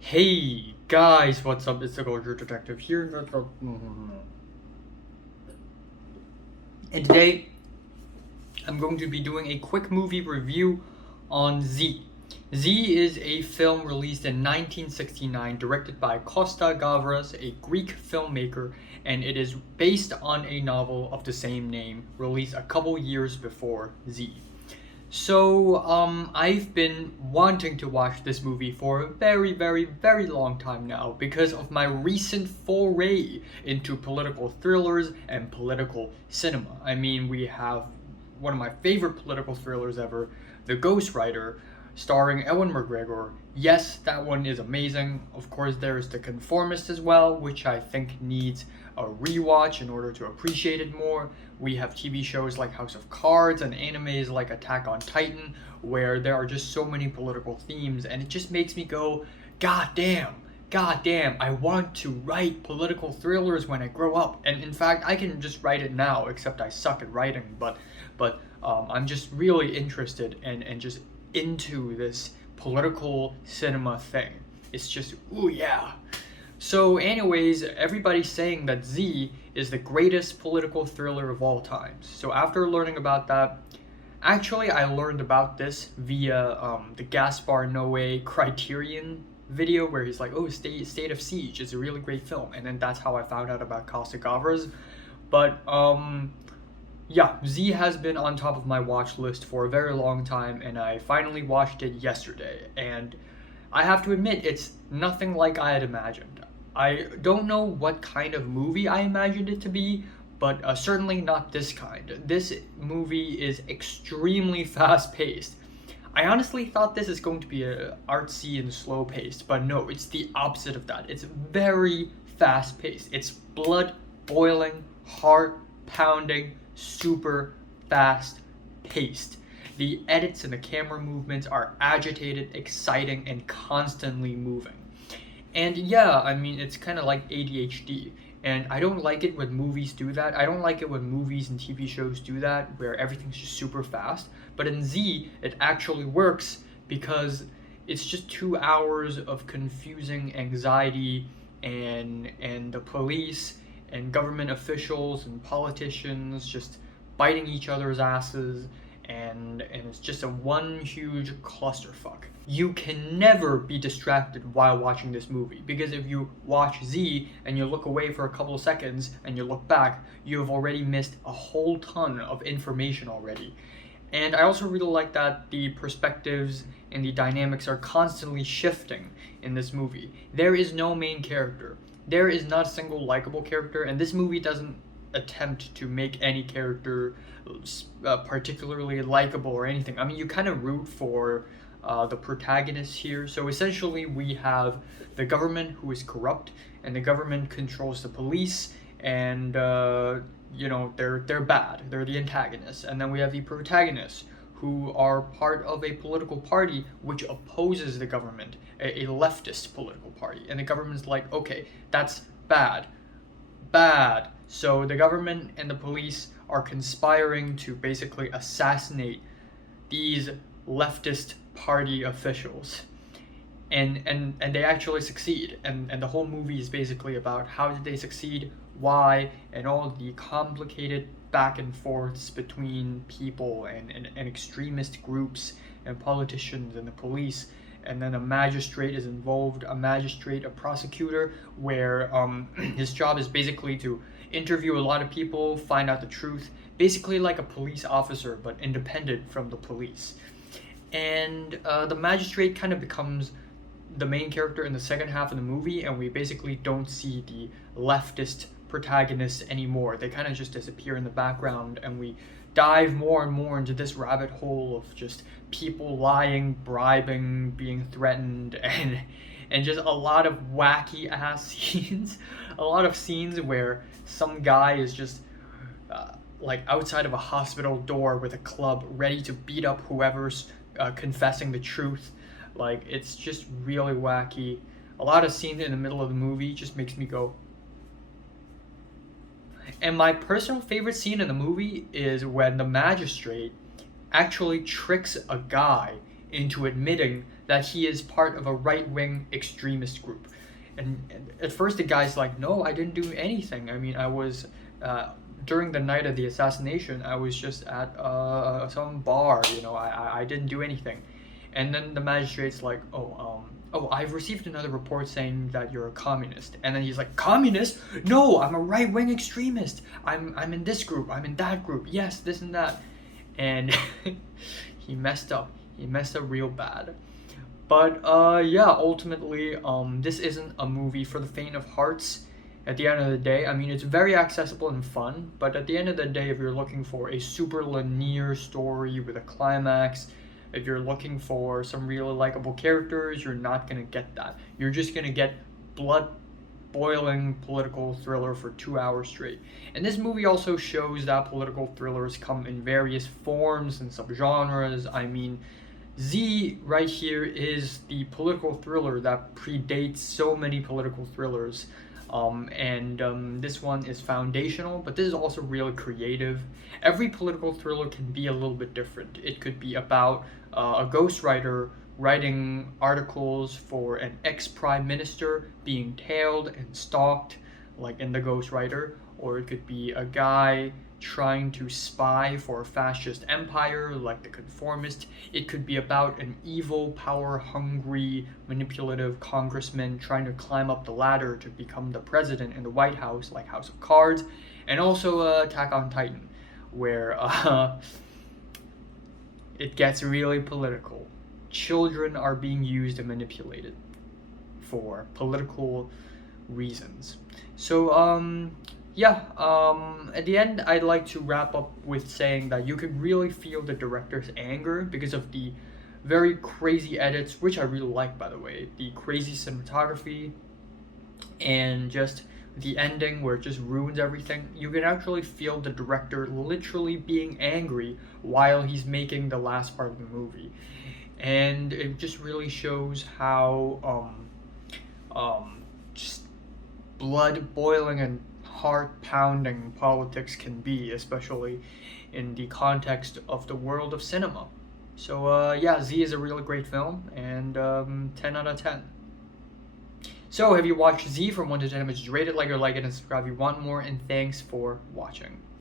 Hey guys, what's up? It's the Culture Detective here. And today I'm going to be doing a quick movie review on Z. Z is a film released in 1969, directed by Costa Gavras, a Greek filmmaker, and it is based on a novel of the same name, released a couple years before Z. So, I've been wanting to watch this movie for a very, very, very long time now because of my recent foray into political thrillers and political cinema. I mean, we have one of my favorite political thrillers ever, The Ghostwriter, starring Ewan McGregor. Yes, that one is amazing. Of course, there is The Conformist as well, which I think needs a rewatch in order to appreciate it more. We have TV shows like House of Cards and animes like Attack on Titan, where there are just so many political themes, and it just makes me go, God damn, I want to write political thrillers when I grow up. And in fact, I can just write it now, except I suck at writing, but I'm just really interested and just into this political cinema thing. It's just, ooh yeah. So, anyways, everybody's saying that Z is the greatest political thriller of all times. So, after learning about that, actually, I learned about this via the Gaspar Noé Criterion video where he's like, oh, State of Siege is a really great film. And then that's how I found out about Costa Gavras. But, yeah, Z has been on top of my watch list for a very long time, and I finally watched it yesterday. And I have to admit, it's nothing like I had imagined. I don't know what kind of movie I imagined it to be, but certainly not this kind. This movie is extremely fast paced. I honestly thought this is going to be artsy and slow paced, but no, it's the opposite of that. It's very fast paced. It's blood boiling, heart pounding, super fast paced. The edits and the camera movements are agitated, exciting, and constantly moving. And yeah, I mean, it's kind of like ADHD. And I don't like it when movies do that. I don't like it when movies and TV shows do that, where everything's just super fast. But in Z, it actually works because it's just 2 hours of confusing anxiety and the police and government officials and politicians just biting each other's asses, and it's just a one huge clusterfuck. You can never be distracted while watching this movie, because if you watch Z and you look away for a couple of seconds and you look back, you have already missed a whole ton of information already. And I also really like that the perspectives and the dynamics are constantly shifting in this movie. There is no main character. There is not a single likable character, and this movie doesn't attempt to make any character particularly likable or anything. I mean, you kind of root for the protagonist here. So essentially, we have the government who is corrupt, and the government controls the police, and they're bad. They're the antagonists, and then we have the protagonists who are part of a political party which opposes the government, a leftist political party, and the government's like, okay, that's bad. So the government and the police are conspiring to basically assassinate these leftist party officials. And they actually succeed. And the whole movie is basically about how did they succeed, why, and all the complicated back and forths between people and extremist groups and politicians and the police. And then a magistrate is involved, a prosecutor, where his job is basically to interview a lot of people, find out the truth, basically like a police officer, but independent from the police. And the magistrate kind of becomes the main character in the second half of the movie, and we basically don't see the leftist protagonists anymore. They kind of just disappear in the background, and we dive more and more into this rabbit hole of just people lying, bribing, being threatened, and just a lot of wacky ass scenes. A lot of scenes where some guy is just like outside of a hospital door with a club, ready to beat up whoever's confessing the truth. Like, it's just really wacky. A lot of scenes in the middle of the movie just makes me go. And my personal favorite scene in the movie is when the magistrate actually tricks a guy into admitting that he is part of a right-wing extremist group. And at first the guy's like, no, I didn't do anything. I mean, I was during the night of the assassination, I was just at some bar. You know, I didn't do anything. And then the magistrate's like, oh, I've received another report saying that you're a communist. And then he's like, communist? No, I'm a right-wing extremist. I'm in this group. I'm in that group. Yes, this and that. And he messed up. He messed up real bad. But yeah, ultimately, this isn't a movie for the faint of hearts. At the end of the day, I mean, it's very accessible and fun, but at the end of the day, if you're looking for a super linear story with a climax, if you're looking for some really likable characters, you're not gonna get that. You're just gonna get blood-boiling political thriller for 2 hours straight. And this movie also shows that political thrillers come in various forms and subgenres. I mean, Z right here is the political thriller that predates so many political thrillers. This one is foundational, but this is also really creative. Every political thriller can be a little bit different. It could be about a ghostwriter writing articles for an ex-prime minister being tailed and stalked, like in The Ghostwriter, or it could be a guy trying to spy for a fascist empire like The Conformist. It could be about an evil, power-hungry, manipulative congressman trying to climb up the ladder to become the president in the White House, like House of Cards, and also Attack on Titan, where it gets really political. Children are being used and manipulated for political reasons. So, at the end, I'd like to wrap up with saying that you could really feel the director's anger because of the very crazy edits, which I really like, by the way, the crazy cinematography, and just the ending where it just ruins everything. You can actually feel the director literally being angry while he's making the last part of the movie. And it just really shows how just blood boiling and heart-pounding politics can be, especially in the context of the world of cinema. So yeah, Z is a really great film, and 10 out of 10. So have you watched Z from 1 to 10? Just rate it, like it, and subscribe if you want more, and thanks for watching.